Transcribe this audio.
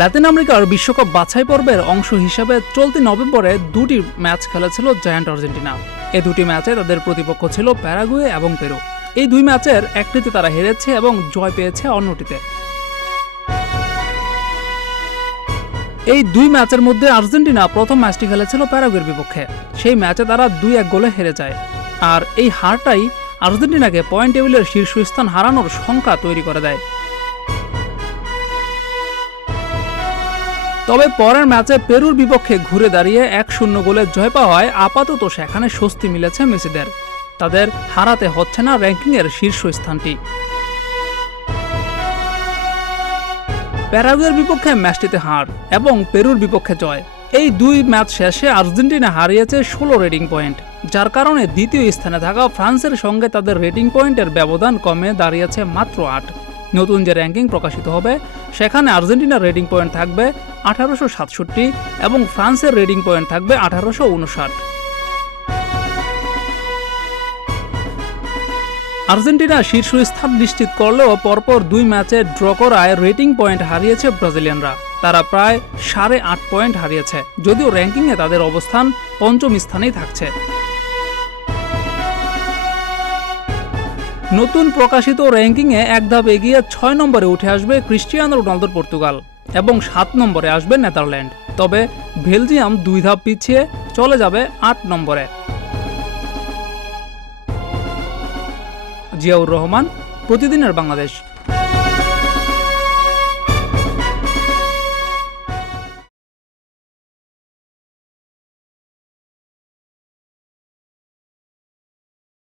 লাতিন আমেরিকার বিশ্বকাপ বাছাই পর্বের অংশ হিসেবে চলতি নভেম্বরে দুটি ম্যাচ খেলেছিল জায়ান্ট আর্জেন্টিনা। এই দুটি ম্যাচে তাদের প্রতিপক্ষ ছিল প্যারাগুয়ে এবং পেরু। এই দুই ম্যাচের একটিতে তারা হেরেছে এবং জয় পেয়েছে অন্যটিতে। এই দুই ম্যাচের মধ্যে আর্জেন্টিনা প্রথম ম্যাচটি খেলেছিল প্যারাগুয়ের বিপক্ষে। সেই ম্যাচে তারা 2-1 গোলে হেরে যায়। আর এই হারটাই আর্জেন্টিনাকে পয়েন্ট টেবিলের শীর্ষস্থান হারানোর সংখ্যা তৈরি করে দেয়। তবে পরের ম্যাচে পেরুর বিপক্ষে ঘুরে দাঁড়িয়ে 1-0 গোলে জয় পাওয়ায় আপাতত সেখানে স্বস্তি মিলেছে মেসিদের। তাদের হারাতে হচ্ছে না র্যাঙ্কিংয়ের শীর্ষস্থানটি। প্যারাগুয়ের বিপক্ষে ম্যাচটিতে হার এবং পেরুর বিপক্ষে জয়, এই দুই ম্যাচ শেষে আর্জেন্টিনা হারিয়েছে 16 রেটিং পয়েন্ট, যার কারণে দ্বিতীয় স্থানে থাকা ফ্রান্সের সঙ্গে তাদের রেটিং পয়েন্টের ব্যবধান কমে দাঁড়িয়েছে মাত্র 8। নতুন যে র্যাঙ্কিং প্রকাশিত হবে সেখানে আর্জেন্টিনার রেটিং পয়েন্ট থাকবে 1867 এবং ফ্রান্সের রেটিং পয়েন্ট থাকবে 1859। আর্জেন্টিনা শীর্ষস্থান নিশ্চিত করলেও পরপর দুই ম্যাচে ড্র করায় রেটিং পয়েন্ট হারিয়েছে ব্রাজিলিয়ানরা। তারা প্রায় 8.5 পয়েন্ট হারিয়েছে, যদিও র্যাঙ্কিংয়ে তাদের অবস্থান পঞ্চম স্থানেই থাকছে। নতুন প্রকাশিত র্যাঙ্কিংয়ে এক ধাপ এগিয়ে 6 নম্বরে উঠে আসবে ক্রিস্টিয়ানো রোনালদোর পর্তুগাল এবং 7 নম্বরে আসবে নেদারল্যান্ড। তবে বেলজিয়াম 2 ধাপ পিছিয়ে চলে যাবে 8 নম্বরে। জিয়াউর রহমান, প্রতিদিনের বাংলাদেশ।